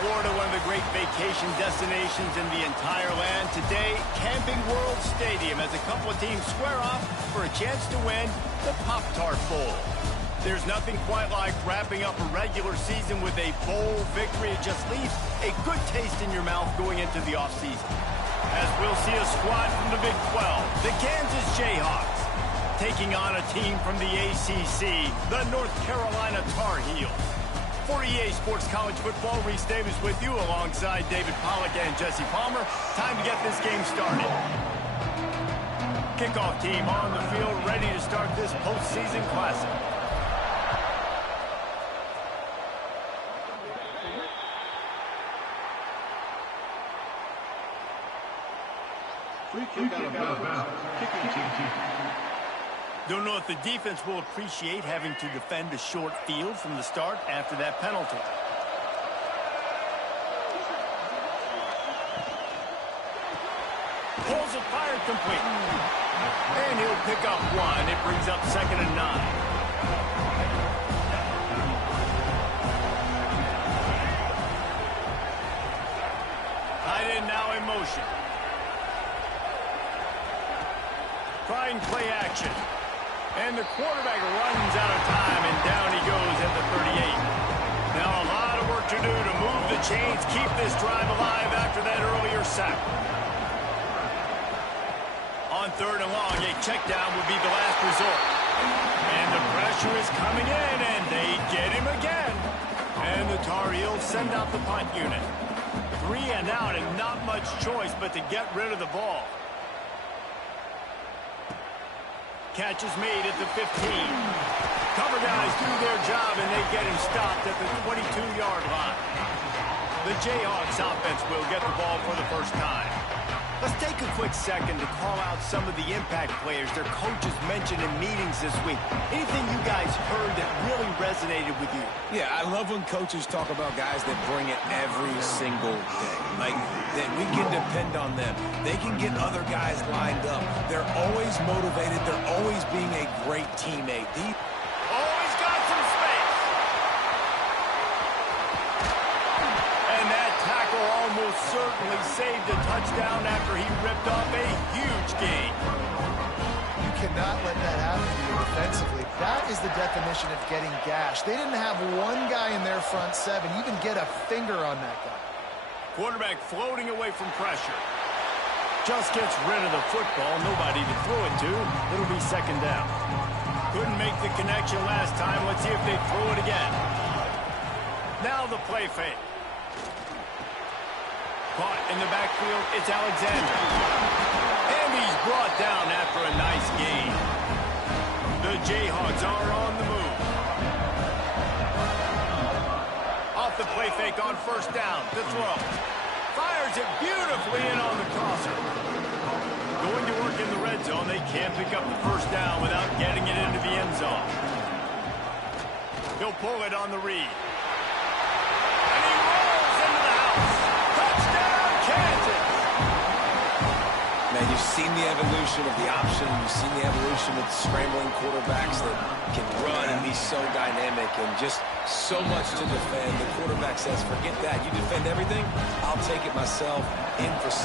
Florida, one of the great vacation destinations in the entire land. Today, Camping World Stadium as a couple of teams square off for a chance to win the Pop-Tart Bowl. There's nothing quite like wrapping up a regular season with a bowl victory. It just leaves a good taste in your mouth going into the offseason. As we'll see a squad from the Big 12, the Kansas Jayhawks, taking on a team from the ACC, the North Carolina Tar Heels. For EA Sports College Football, Reese Davis with you alongside David Pollack and Jesse Palmer. Time to get this game started. Kickoff team on the field, ready to start this postseason classic. Free kick out of bounds. Kicking team. Don't know if the defense will appreciate having to defend a short field from the start after that penalty. Pulls it, fired complete. And he'll pick up one. It brings up 2nd and 9. Tight end now in motion. Trying play action. And the quarterback runs out of time, and down he goes at the 38. Now a lot of work to do to move the chains, keep this drive alive after that earlier sack. On 3rd and long, a check down would be the last resort. And the pressure is coming in, and they get him again. And the Tar Heels send out the punt unit. 3 and out, and not much choice but to get rid of the ball. Catch is made at the 15. Cover guys do their job, and they get him stopped at the 22-yard line. The Jayhawks offense will get the ball for the first time. Let's take a quick second to call out some of the impact players their coaches mentioned in meetings this week. Anything you guys heard that really resonated with you? Yeah, I love when coaches talk about guys that bring it every single day. Like, that we can depend on them. They can get other guys lined up. They're always motivated. They're always being a great teammate. Always got some space. And that tackle almost certainly saved a touchdown after he ripped off a huge gain. You cannot let that happen to you defensively. That is the definition of getting gashed. They didn't have one guy in their front 7 even get a finger on that guy. Quarterback floating away from pressure. Just gets rid of the football. Nobody to throw it to. It'll be 2nd down. Couldn't make the connection last time. Let's see if they throw it again. Now the play fake. Caught in the backfield. It's Alexander. And he's brought down after a nice gain. The Jayhawks are on the move. Off the play fake on 1st down to throw. Fires it beautifully in on the crosser. Going to work in the red zone. They can't pick up the 1st down without getting it into the end zone. He'll pull it on the read. And he rolls into the house. Touchdown, Kansas! Man, you've seen the evolution of the option. You've seen the evolution of scrambling quarterbacks that can run and be so dynamic and just so much to defend. The quarterback says, forget that. You defend everything, I'll take it myself. In for 6.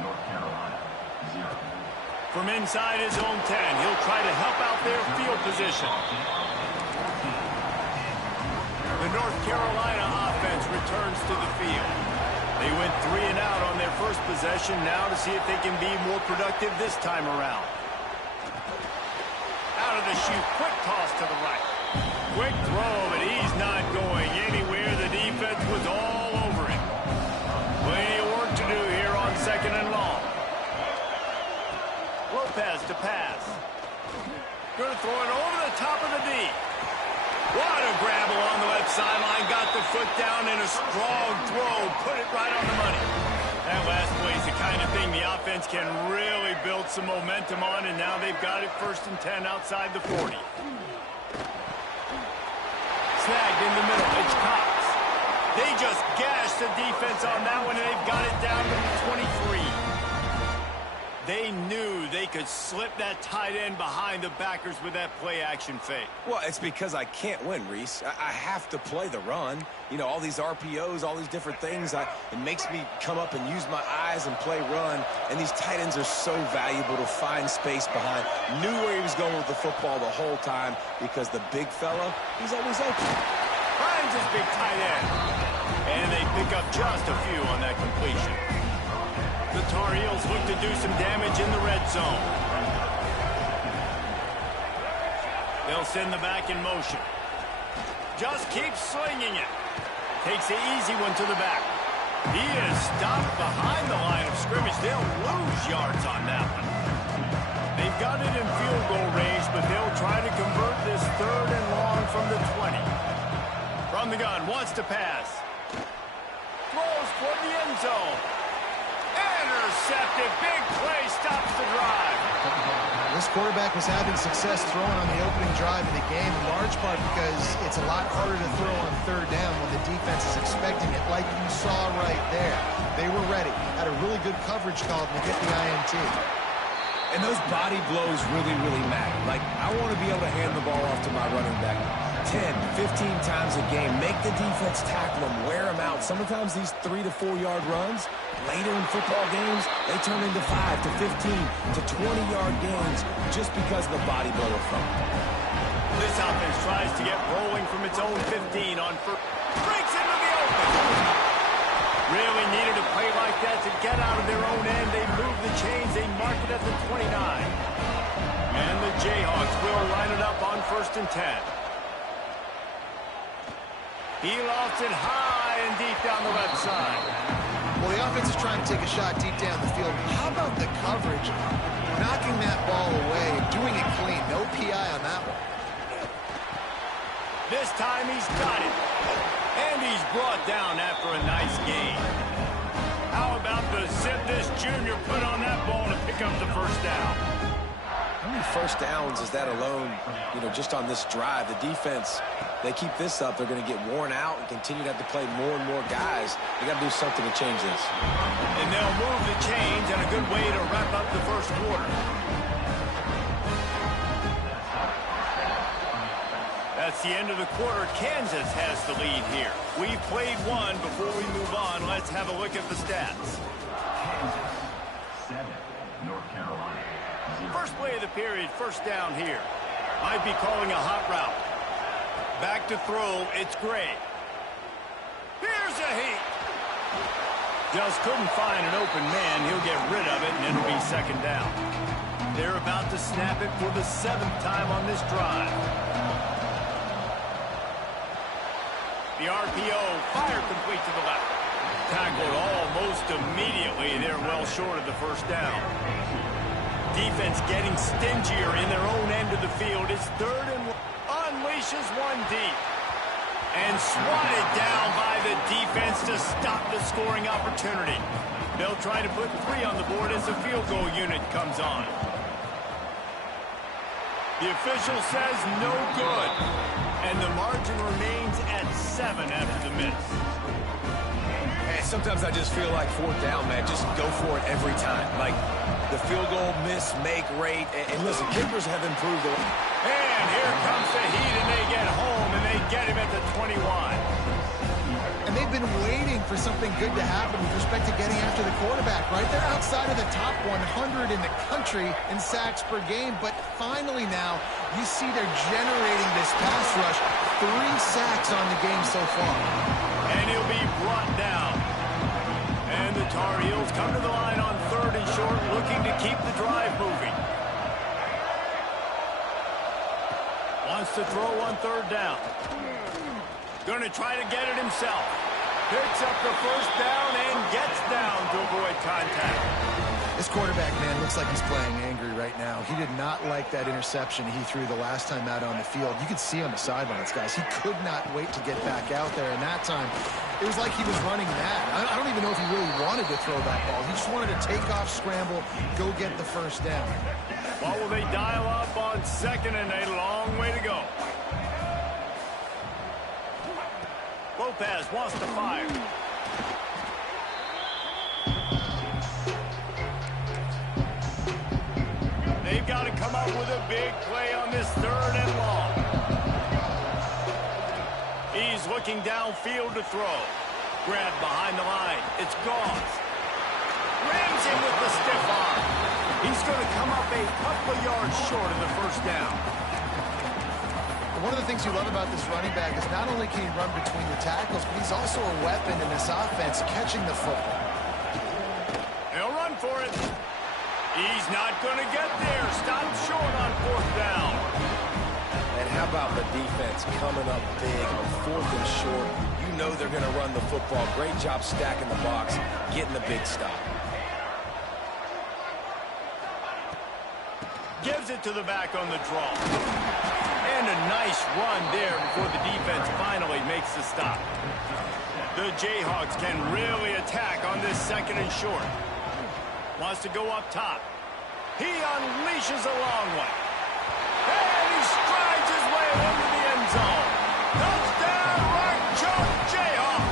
North Carolina, 0. From inside his own 10, he'll try to help out their field position. The North Carolina offense returns to the field. They went 3 and out on their first possession. Now to see if they can be more productive this time around. Out of the chute, quick toss to the right. Quick throw, but he's not going anywhere. The defense was all over him. Plenty of work to do here on 2nd and long. Lopez to pass. Going to throw it over the top of the D. What a grab along the left sideline. Got the foot down in a strong throw. Put it right on the money. That last play is the kind of thing the offense can really build some momentum on, and now they've got it 1st and 10 outside the 40. Snagged in the middle. It's Cox. They just gashed the defense on that one, and they've got it down to the 23. They knew they could slip that tight end behind the backers with that play-action fake. Well, it's because I can't win, Reese. I have to play the run. You know, all these RPOs, all these different things. It makes me come up and use my eyes and play run. And these tight ends are so valuable to find space behind. Knew where he was going with the football the whole time because the big fella, he's always open. Finds his big tight end. And they pick up just a few on that completion. The Tar Heels look to do some damage in the red zone. They'll send the back in motion. Just keeps slinging it. Takes the easy one to the back. He is stopped behind the line of scrimmage. They'll lose yards on that one. They've got it in field goal range, but they'll try to convert this 3rd and long from the 20. From the gun, wants to pass. Throws toward the end zone. Intercepted. Big play stops the drive. This quarterback was having success throwing on the opening drive of the game, in large part because it's a lot harder to throw on 3rd down when the defense is expecting it, like you saw right there. They were ready. Had a really good coverage call to get the INT. And those body blows really, really matter. Like, I want to be able to hand the ball off to my running back 10, 15 times a game. Make the defense tackle them, wear them out. Sometimes these 3 to 4 yard runs, later in football games, they turn into 5 to 15 to 20-yard gains just because of the body blow from them. This offense tries to get rolling from its own 15 on first. Breaks into the open. Really needed a play like that to get out of their own end. They move the chains. They mark it at the 29. And the Jayhawks will line it up on 1st and 10. He lofts it high and deep down the left side. Well, the offense is trying to take a shot deep down the field. How about the coverage? Knocking that ball away, doing it clean. No PI on that one. This time he's got it. And he's brought down after a nice gain. How about the zip this junior put on that ball to pick up the 1st down? How many 1st downs is that alone, you know, just on this drive? The defense, they keep this up, they're going to get worn out and continue to have to play more and more guys. They got to do something to change this. And they'll move the chains, and a good way to wrap up the 1st quarter. That's the end of the quarter. Kansas has the lead here. We've played one. Before we move on, let's have a look at the stats. Kansas 7, North Carolina 0. First play of the period, 1st down here. Might be calling a hot route. Back to throw, it's Gray. Here's a heat. Just couldn't find an open man. He'll get rid of it, and it'll be 2nd down. They're about to snap it for the 7th time on this drive. The RPO, fire complete to the left. Tackled almost immediately. They're well short of the 1st down. Defense getting stingier in their own end of the field. It's 3rd and 1. Unleashes one deep. And swatted down by the defense to stop the scoring opportunity. They'll try to put 3 on the board as the field goal unit comes on. The official says no good. And the margin remains at 7 after the miss. Hey, sometimes I just feel like 4th down, man. Just go for it every time. Like the field goal miss, make rate. And listen, kickers have improved. And here comes the heat, and they get home, and they get him at the 21. And they've been waiting for something good to happen with respect to getting after the quarterback, right? They're outside of the top 100 in the country in sacks per game, but finally now you see they're generating this pass rush. 3 sacks on the game so far. And he'll be brought down. And the Tar Heels come to the line on 3rd and short, looking to keep the drive moving. Wants to throw on 3rd down. Going to try to get it himself. Picks up the 1st down and gets down to avoid contact. This quarterback, man, looks like he's playing angry right now. He did not like that interception he threw the last time out on the field. You could see on the sidelines, guys. He could not wait to get back out there. And that time, it was like he was running mad. I don't even know if he really wanted to throw that ball. He just wanted to take off, scramble, go get the 1st down. Well, will they dial up on 2nd and a long way to go? Lopez wants to fire. they've got to come up with a big play on this 3rd and long. He's looking downfield to throw. Grab behind the line. It's Gauze. Rams him with the stiff arm. He's going to come up a couple of yards short of the 1st down. One of the things you love about this running back is not only can he run between the tackles, but he's also a weapon in this offense catching the football. He'll run for it. He's not going to get there. Stop short on 4th down. And how about the defense coming up big on 4th and short? You know they're going to run the football. Great job stacking the box, getting the big stop. Gives it to the back on the draw. And a nice run there before the defense finally makes the stop. The Jayhawks can really attack on this 2nd and short. Wants to go up top. He unleashes a long one. And he strides his way into the end zone. Touchdown, right jump, Jayhawk.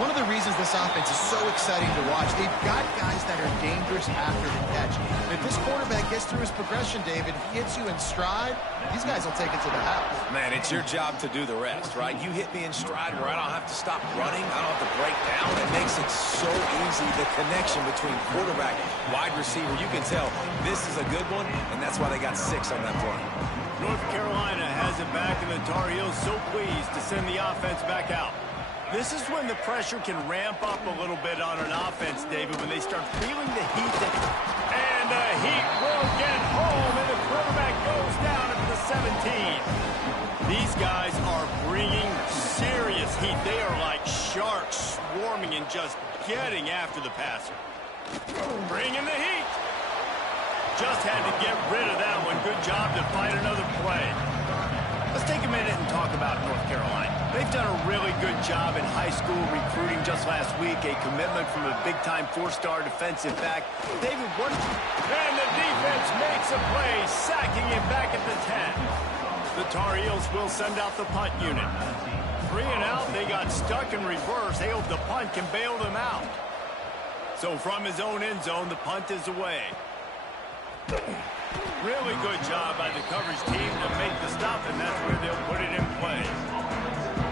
One of the reasons this offense is so exciting to watch, they've got guys that are dangerous after the catch. And if this quarterback gets through his progression, David, he hits you in stride, these guys will take it to the house. Man, it's your job to do the rest, right? You hit me in stride where I don't have to stop running. I don't have to break down. It makes it so easy, the connection between quarterback, wide receiver. You can tell this is a good one, and that's why they got 6 on that play. North Carolina has it back, and the Tar Heels so pleased to send the offense back out. This is when the pressure can ramp up a little bit on an offense, David, when they start feeling the heat. And the heat will get home, and the quarterback goes down at the 17. These guys are bringing serious heat. They are like sharks swarming and just getting after the passer. Bringing the heat. Just had to get rid of that one. Good job to fight another play. Let's take a minute and talk about North Carolina. They've done a really good job in high school recruiting. Just last week, a commitment from a big-time 4-star defensive back. David, what? And the defense makes a play, sacking him back at the 10. The Tar Heels will send out the punt unit. 3 and out, they got stuck in reverse. They hope the punt can bail them out. So from his own end zone, the punt is away. Really good job by the coverage team to make the stop, and that's where they'll put it in play.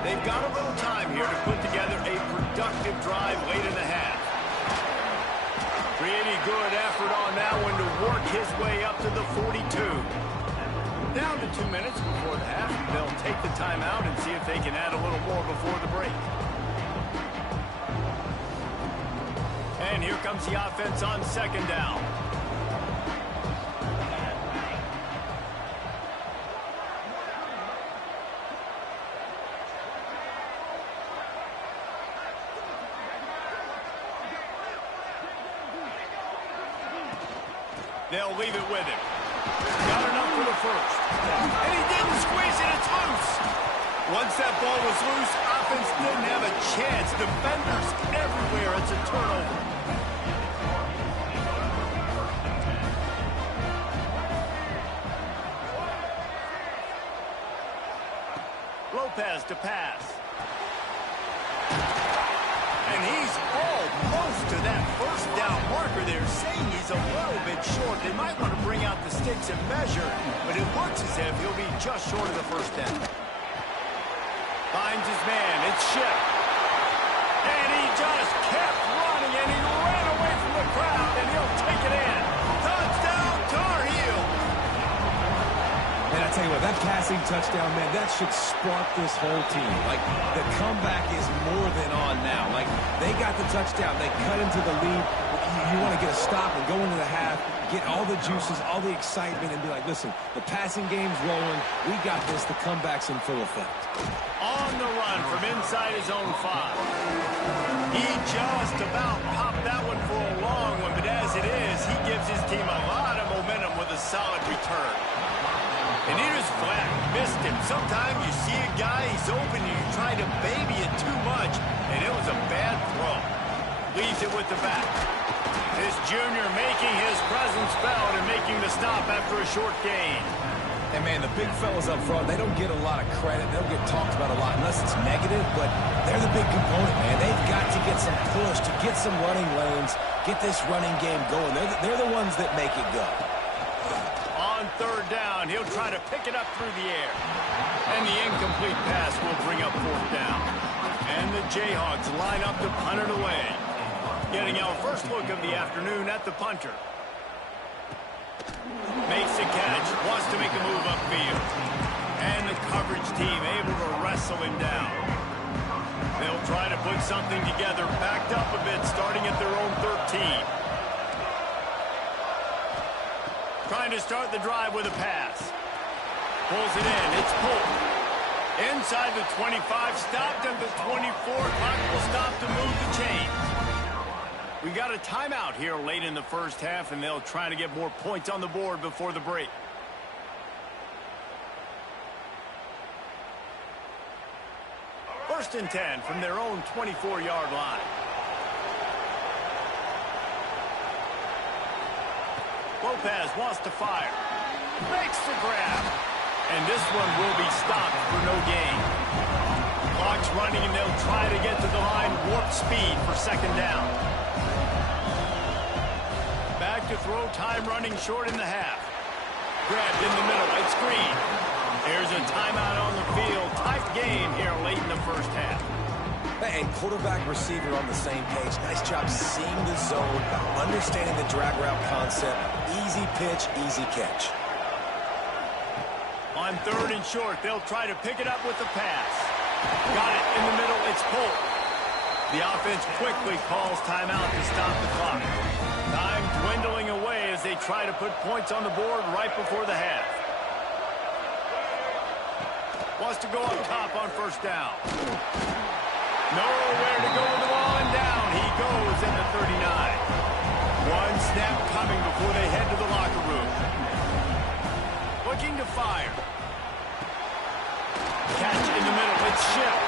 They've got a little time here to put together a productive drive late in the half. Pretty good effort on that one to work his way up to the 42. Down to 2 minutes before the half. They'll take the timeout and see if they can add a little more before the break. And here comes the offense on 2nd down. They'll leave it with him. Got enough for the 1st. And he didn't squeeze it. It's loose. Once that ball was loose, offense didn't have a chance. Defenders everywhere. It's a turnover. Lopez to pass. And he's almost to that 1st down marker there, saying he's a little bit short. They might want to bring out the sticks and measure, but it looks as if he'll be just short of the 1st down. Finds his man. It's Shipp. And he just kept running, and he ran away from the crowd, and he'll take it in. Touchdown, Tar Heel. And I tell you what, that passing touchdown, man, that should spark this whole team. Like, the comeback is more than on now. Like, they got the touchdown. They cut into the lead. You want to get a stop and go into the half, get all the juices, all the excitement, and be like, listen, the passing game's rolling. We got this. The comeback's in full effect. On the run from inside his own 5. He just about popped that one for a long one, but as it is, he gives his team a lot of momentum with a solid return. And he just flat missed him. Sometimes you see a guy, he's open, and you try to baby it too much, and it was a bad throw. Leaves it with the back. This junior making his presence felt and making the stop after a short gain. And, man, the big fellas up front, they don't get a lot of credit. They don't get talked about a lot unless it's negative, but they're the big component, man. They've got to get some push, to get some running lanes, get this running game going. They're the ones that make it go. On third down, he'll try to pick it up through the air. And the incomplete pass will bring up fourth down. And the Jayhawks line up to punt it away. Getting our first look of the afternoon at the punter. Makes the catch, wants to make a move upfield. And the coverage team able to wrestle him down. They'll try to put something together, backed up a bit, starting at their own 13. Trying to start the drive with a pass. Pulls it in, it's pulled. Inside the 25, stopped at the 24. Clock will stop to move the chains. We got a timeout here late in the first half, and they'll try to get more points on the board before the break. First and 10 from their own 24-yard line. Lopez wants to fire. Makes the grab. And this one will be stopped for no gain. Clock's running, and they'll try to get to the line. Warp speed for second down. Back to throw, time running short in the half. Grabbed in the middle, it's Green. There's a timeout on the field. Tight game here late in the first half. And quarterback, receiver on the same page. Nice job seeing the zone, understanding the drag route concept. Easy pitch, easy catch. On third and short, they'll try to pick it up with the pass. Got it in the middle, it's Polk. The offense quickly calls timeout to stop the clock. Time dwindling away as they try to put points on the board right before the half. Wants to go up top on first down. Nowhere to go with the ball, and down he goes at the 39. One snap coming before they head to the locker room. Looking to fire. Catch in the middle, it's Schiff.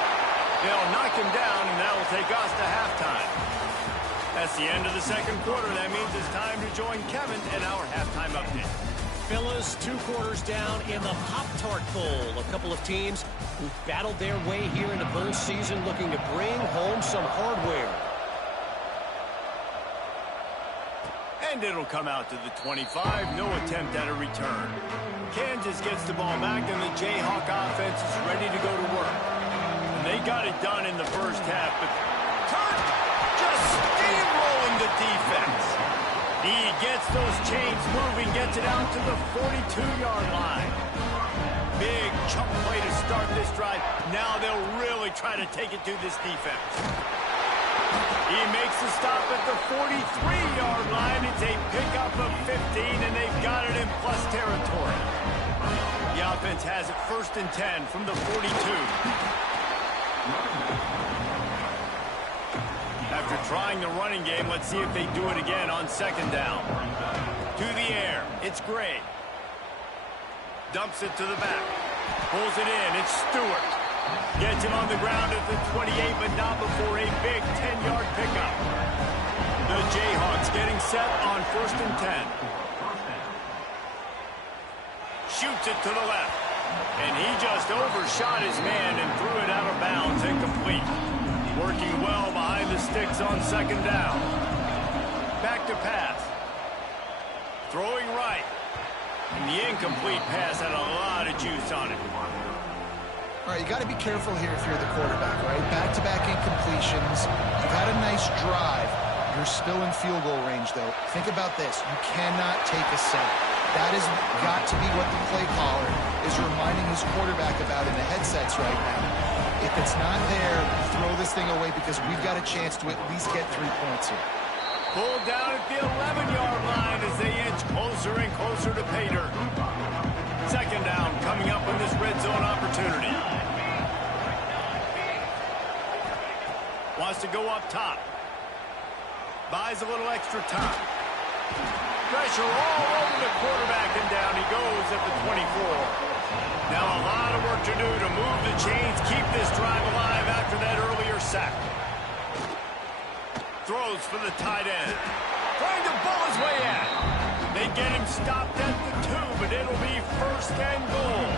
They'll knock him down, and that will take us to halftime. That's the end of the second quarter. That means it's time to join Kevin in our halftime update. Fellas, 2 quarters down in the Pop-Tart Bowl. A couple of teams who've battled their way here in the bowl season looking to bring home some hardware. And it'll come out to the 25. No attempt at a return. Kansas gets the ball back, and the Jayhawk offense is ready to go to work. And they got it done in the first half, but just steamrolling the defense. He gets those chains moving, gets it out to the 42-yard line. Big chunk play to start this drive. Now they'll really try to take it to this defense. He makes the stop at the 43-yard line. It's a pickup of 15, and they've got it in plus territory. The offense has it first and 10 from the 42. After trying the running game, let's see if they do it again on second down. To the air, it's Gray. Dumps it to the back. Pulls it in, it's Stewart. Gets him on the ground at the 28, but not before a big 10-yard pickup. The Jayhawks getting set on first and 10. Shoots it to the left. And he just overshot his man and threw it out of bounds, incomplete. Working well behind the sticks on second down. Back to pass. Throwing right. And the incomplete pass had a lot of juice on it. All right, you got to be careful here if you're the quarterback, right? Back-to-back incompletions. You've had a nice drive. You're still in field goal range, though. Think about this. You cannot take a sack. That has got to be what the play caller is reminding his quarterback about in the headsets right now. If it's not there, throw this thing away because we've got a chance to at least get 3 points here. Pulled down at the 11-yard line as they inch closer and closer to pay dirt. Second down coming up in this red zone opportunity. Wants to go up top. Buys a little extra time. Pressure all over the quarterback, and down he goes at the 24. Now a lot of work to do to move the chains, keep this drive alive after that earlier sack. Throws for the tight end. Trying to bull his way in. They get him stopped at the 2, but it'll be first and goal.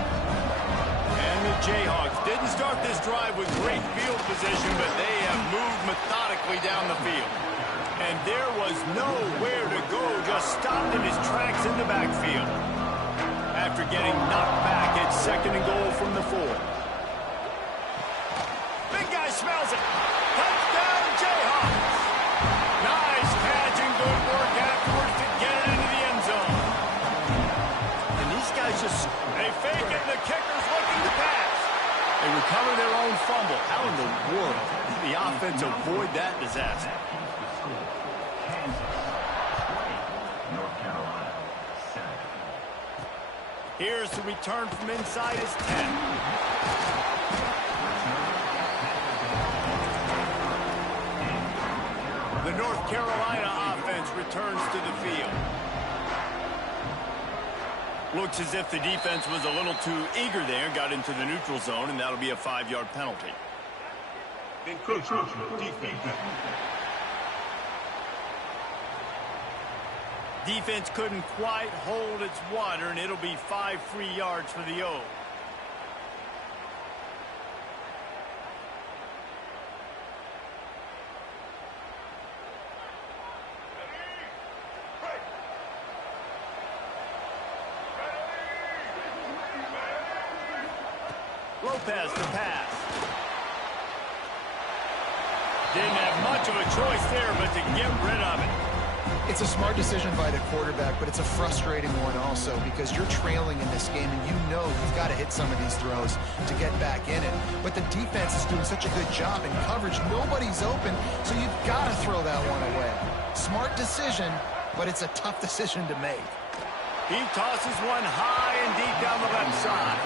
And the Jayhawks didn't start this drive with great field position, but they have moved methodically down the field. And there was nowhere to go, just stopped in his tracks in the backfield. After getting knocked back, it's 2nd and goal from the 4. Big guy smells it. Touchdown, Jayhawks. Nice catch and good work afterwards to get it into the end zone. And these guys just, they fake it, and the kicker's looking to pass. They recover their own fumble. How in the world did the offense avoid that disaster? Here's the return from inside his 10. The North Carolina offense returns to the field. Looks as if the defense was a little too eager there, got into the neutral zone, and that'll be a 5-yard penalty. Defense couldn't quite hold its water, and it'll be 5 free yards for the O. Lopez to pass. Didn't have much of a choice there, but to get rid of it. It's a smart decision by the quarterback, but it's a frustrating one also because you're trailing in this game and you know you've got to hit some of these throws to get back in it. But the defense is doing such a good job in coverage. Nobody's open, so you've got to throw that one away. Smart decision, but it's a tough decision to make. He tosses one high and deep down the left side.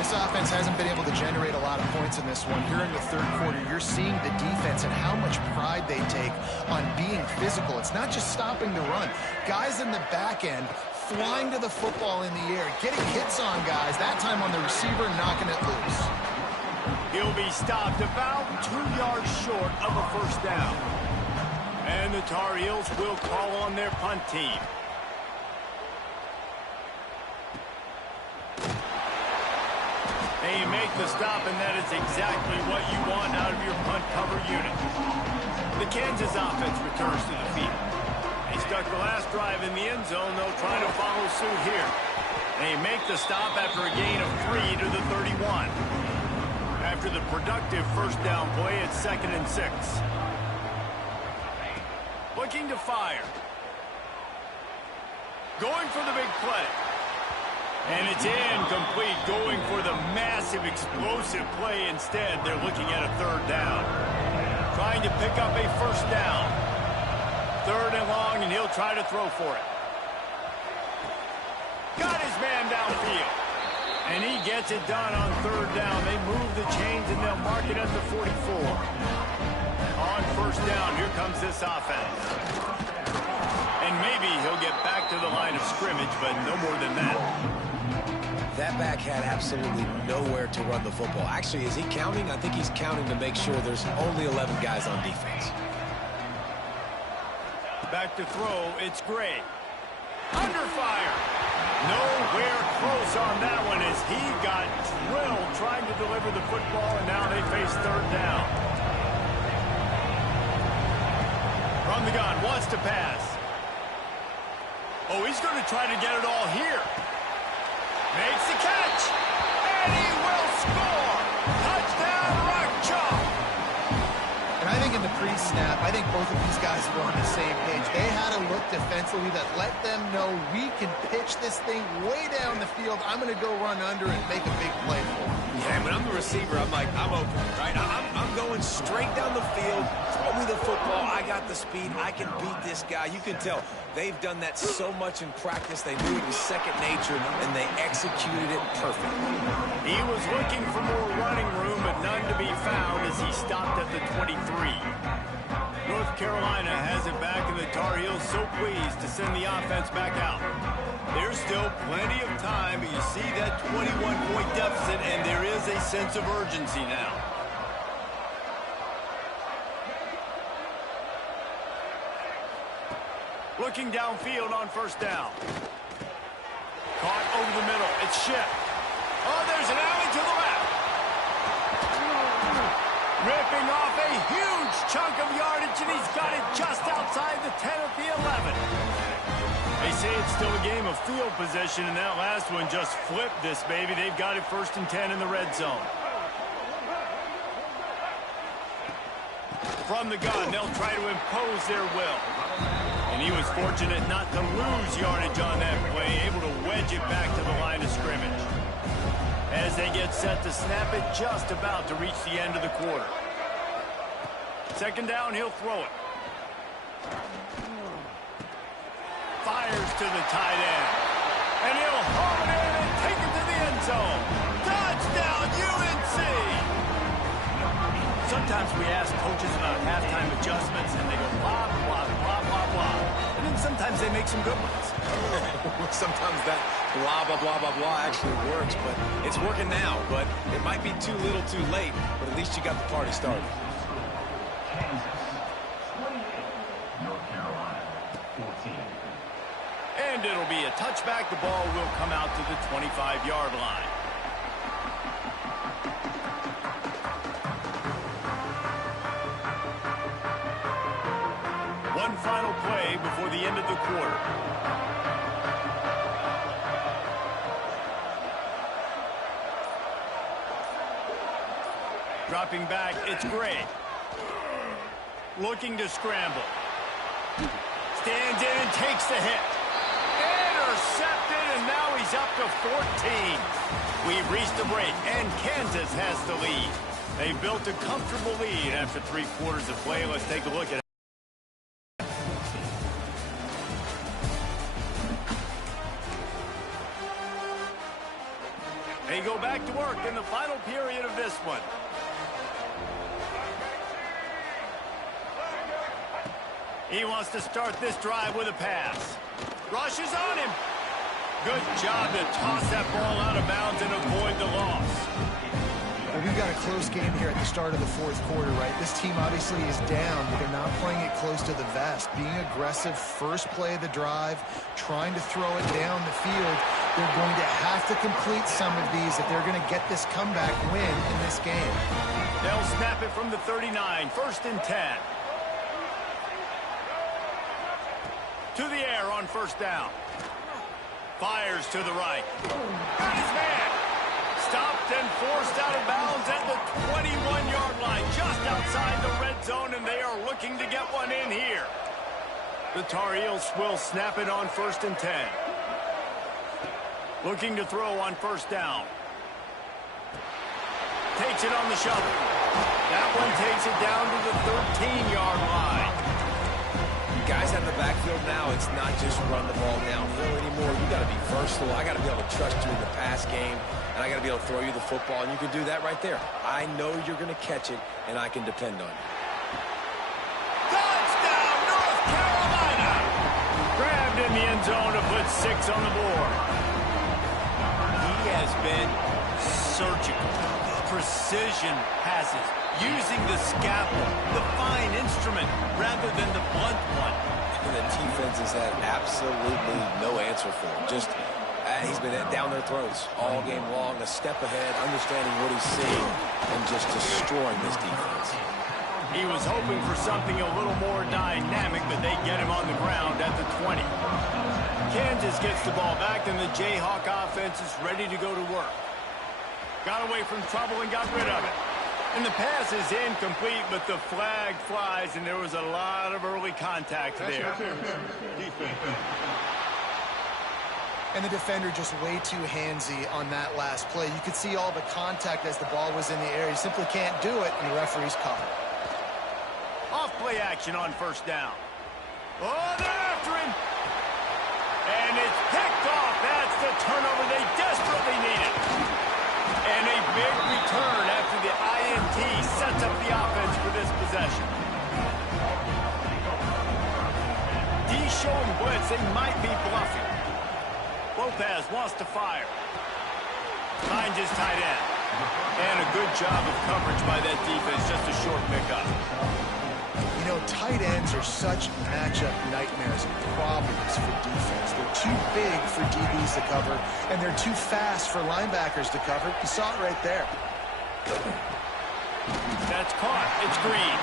This offense hasn't been able to generate a lot of points in this one. Here in the 3rd quarter, you're seeing the defense and how much pride they take on being physical. It's not just stopping the run. Guys in the back end flying to the football in the air, getting hits on guys, that time on the receiver, knocking it loose. He'll be stopped about 2 yards short of a 1st down. And the Tar Heels will call on their punt team. And you make the stop, and that is exactly what you want out of your punt cover unit. The Kansas offense returns to the field. They stuck the last drive in the end zone. They'll try to follow suit here. They make the stop after a gain of 3 to the 31. After the productive 1st down play, it's 2nd and 6. Looking to fire. Going for the big play. And it's incomplete, going for the massive, explosive play instead. They're looking at a 3rd down. Trying to pick up a 1st down. 3rd and long, and he'll try to throw for it. Got his man downfield. And he gets it done on 3rd down. They move the chains, and they'll mark it at the 44. On 1st down, here comes this offense. And maybe he'll get back to the line of scrimmage, but no more than that. That back had absolutely nowhere to run the football. Actually, is he counting? I think he's counting to make sure there's only 11 guys on defense. Back to throw, it's Gray. Under fire. Nowhere close on that one as he got drilled trying to deliver the football, and now they face 3rd down. From the gun, wants to pass. Oh, he's going to try to get it all here. Makes the catch, and he will score. Touchdown, Rock Chalk. And I think in the pre-snap, I think both of these guys were on the same page. They had a look defensively that let them know we can pitch this thing way down the field. I'm going to go run under and make a big play for him. Yeah, when I'm the receiver, I'm like, I'm open, right? I'm going straight down the field. Throw me the football. I got the speed. I can beat this guy. You can tell they've done that so much in practice. They knew it was second nature, and they executed it perfectly. He was looking for more running room, but none to be found as he stopped at the 23. North Carolina has it back, and the Tar Heels so pleased to send the offense back out. There's still plenty of time, but you see that 21-point deficit, and there is a sense of urgency now. Looking downfield on 1st down. Caught over the middle. It's Shipp. Oh, there's an alley to the left. Ripping off a huge chunk of yardage, and he's got it just outside the 10 at the 11. They say it's still a game of field position, and that last one just flipped this baby. They've got it 1st and 10 in the red zone. From the gun, they'll try to impose their will. And he was fortunate not to lose yardage on that play, able to wedge it back to the line of scrimmage. As they get set to snap it, just about to reach the end of the quarter. 2nd down, he'll throw it. Fires to the tight end. And he'll haul it in and take it to the end zone. Touchdown, UNC! Sometimes we ask coaches about halftime adjustments, and they go blah, blah, blah, blah, blah. And then sometimes they make some good ones. Sometimes that blah, blah, blah, blah, blah actually works, but it's working now. But it might be too little too late, but at least you got the party started. North Carolina, 14. And it'll be a touchback. The ball will come out to the 25-yard line. One final play before the end of the quarter. Dropping back, it's Gray. Looking to scramble. Stands in and takes the hit. Intercepted, and now he's up to 14. We've reached the break, and Kansas has the lead. They built a comfortable lead after 3 quarters of play. Let's take a look at it. They go back to work in the final period of this one. He wants to start this drive with a pass. Rushes on him. Good job to toss that ball out of bounds and avoid the loss. Well, we've got a close game here at the start of the 4th quarter, right? This team obviously is down, but they're not playing it close to the vest. Being aggressive, first play of the drive, trying to throw it down the field. They're going to have to complete some of these if they're going to get this comeback win in this game. They'll snap it from the 39, 1st and 10. To the air on 1st down. Fires to the right. Got his man. Stopped and forced out of bounds at the 21-yard line, just outside the red zone, and they are looking to get one in here. The Tar Heels will snap it on 1st and 10. Looking to throw on 1st down. Takes it on the shovel. That one takes it down to the 13-yard line. Guys out in the backfield now, it's not just run the ball downhill anymore. You got to be versatile. I got to be able to trust you in the pass game, and I got to be able to throw you the football, and you can do that right there. I know you're going to catch it, and I can depend on you. Touchdown, North Carolina! Grabbed in the end zone to put 6 on the board. He has been surgical. Precision passes. Using the scalpel, the fine instrument, rather than the blunt one. And the defense has had absolutely no answer for him. Just, he's been down their throats all game long, a step ahead, understanding what he's seeing, and just destroying this defense. He was hoping for something a little more dynamic, but they get him on the ground at the 20. Kansas gets the ball back, and the Jayhawk offense is ready to go to work. Got away from trouble and got rid of it. And the pass is incomplete, but the flag flies, and there was a lot of early contact there. And the defender just way too handsy on that last play. You could see all the contact as the ball was in the air. He simply can't do it, and the referee's caught it. Off play action on 1st down. Oh, they're after him. And it's picked off. That's the turnover they desperately needed. And a big return after the INT sets up the offense for this possession. D showing blitz. They might be bluffing. Lopez wants to fire. Finds his tight end. And a good job of coverage by that defense. Just a short pickup. You know, tight ends are such matchup nightmares and problems for defense. They're too big for DBs to cover, and they're too fast for linebackers to cover. You saw it right there. That It's caught. It's Green.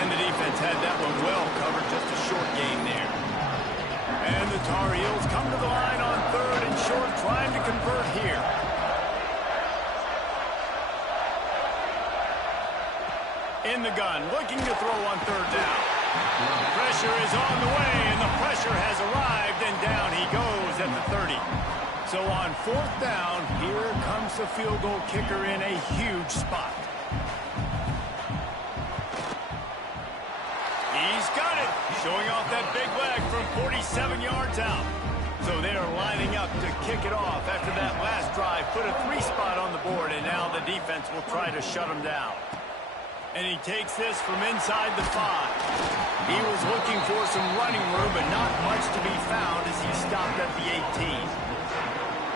And the defense had that one well covered. Just a short game there. And the Tar Heels come to the line on 3rd and short, trying to convert here. In the gun, looking to throw on 3rd down. Pressure is on the way, and the pressure has arrived, and down he goes at the 30. So on 4th down, here comes the field goal kicker in a huge spot. He's got it, showing off that big leg from 47 yards out. So they are lining up to kick it off after that last drive. Put a 3 spot on the board, and now the defense will try to shut him down. And he takes this from inside the 5. He was looking for some running room, but not much to be found as he stopped at the 18.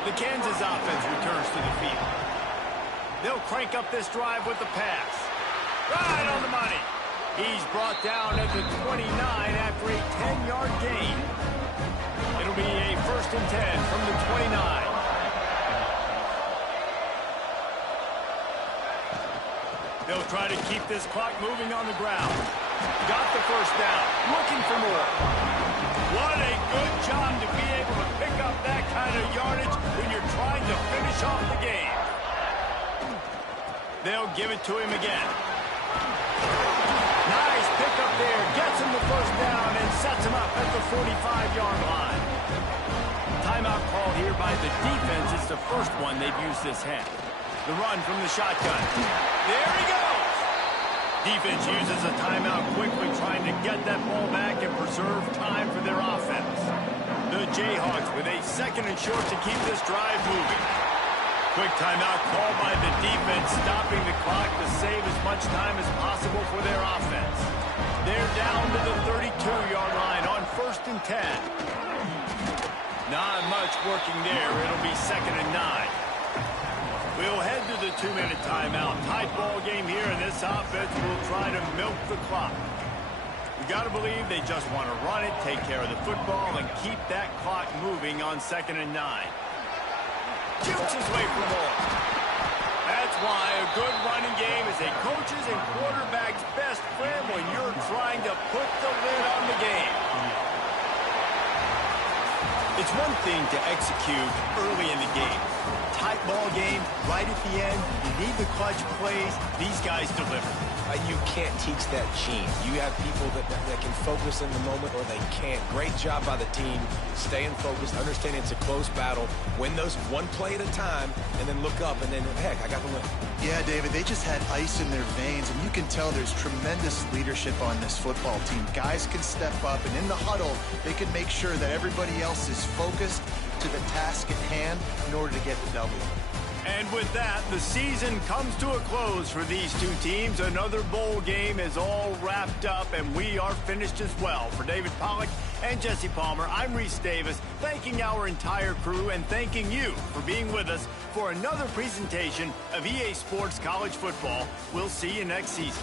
The Kansas offense returns to the field. They'll crank up this drive with the pass. Right on the money. He's brought down at the 29 after a 10-yard gain. It'll be a 1st and 10 from the 29. They'll try to keep this clock moving on the ground. Got the 1st down. Looking for more. What a good job to be able to pick up that kind of yardage when you're trying to finish off the game. They'll give it to him again. Nice pickup there. Gets him the 1st down and sets him up at the 45-yard line. Timeout called here by the defense. It's the first one they've used this half. The run from the shotgun. There he goes. Defense uses a timeout quickly, trying to get that ball back and preserve time for their offense. The Jayhawks with a 2nd and short to keep this drive moving. Quick timeout called by the defense, stopping the clock to save as much time as possible for their offense. They're down to the 32-yard line on 1st and 10. Not much working there. It'll be 2nd and 9. We'll head to the 2-minute timeout. Tight ball game here, and this offense will try to milk the clock. You got to believe they just want to run it, take care of the football, and keep that clock moving on 2nd and 9. Jukes his way for more. That's why a good running game is a coach's and quarterback's best friend when you're trying to put the lid on the game. It's one thing to execute early in the game. Tight ball game, right at the end. You need the clutch plays. These guys deliver. You can't teach that gene. You have people that can focus in the moment or they can't. Great job by the team, staying focused, understanding it's a close battle, win those one play at a time, and then look up, and then, heck, I got the win. Yeah, David, they just had ice in their veins, and you can tell there's tremendous leadership on this football team. Guys can step up, and in the huddle, they can make sure that everybody else is focused to the task at hand in order to get the W. And with that, the season comes to a close for these two teams. Another bowl game is all wrapped up, and we are finished as well. For David Pollack and Jesse Palmer, I'm Reese Davis, thanking our entire crew and thanking you for being with us for another presentation of EA Sports College Football. We'll see you next season.